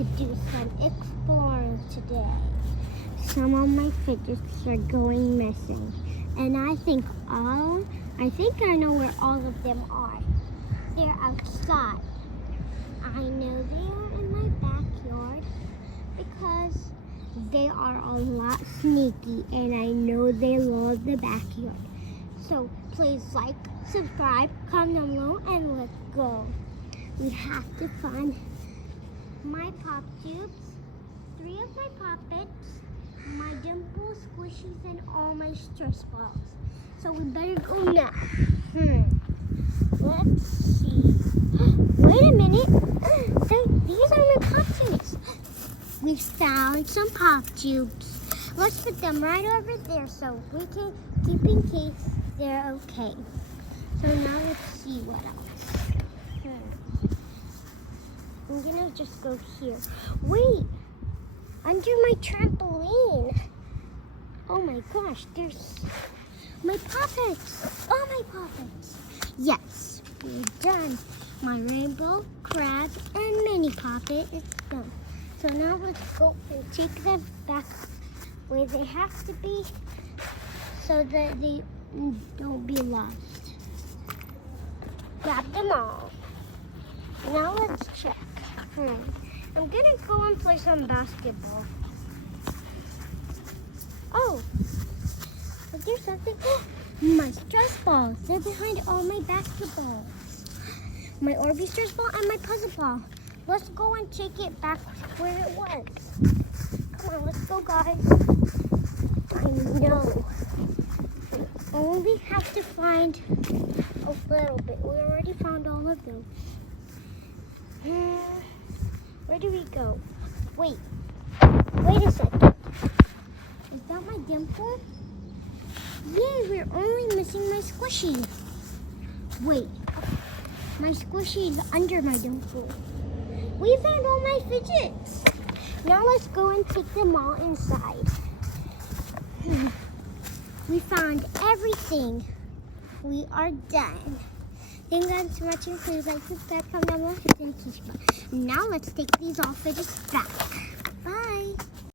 to do some exploring today. Some of my fidgets are going missing, and I think I know where all of them are. They're outside. I know they are in my backyard because they are a lot sneaky, and I know they love the backyard. So please like, subscribe, comment down below, and let's go. We have to find my pop tubes, 3 of my poppets, my dimple squishies, and all my stress balls. So we better go now. Let's see. Wait a minute. These are my pop tubes. We found some pop tubes. Let's put them right over there so we can keep in case they're okay. So now let's see what else. I'm gonna just go here. Wait, under my trampoline. Oh my gosh, there's my poppets. Oh, my poppets. Yes, we're done. My rainbow, crab, and mini poppet is done. So now let's go and take them back where they have to be so that they don't be lost. Grab them all. Now let's check. I'm gonna go and play some basketball. Oh, is there something? My stress balls. They're behind all my basketballs. My Orbeez stress ball and my puzzle ball. Let's go and take it back where it was. Come on, let's go, guys. I know. We only have to find a little bit. We already found all of them. Where do we go? Wait a second. Is that my dimple? Yay, we're only missing my squishy. Wait, my squishy is under my dimple. We found all my fidgets. Now let's go and take them all inside. We found everything. We are done. Thank you guys for watching. Please like, subscribe, comment down below, hit the notification button. Now let's take these all fidgets back.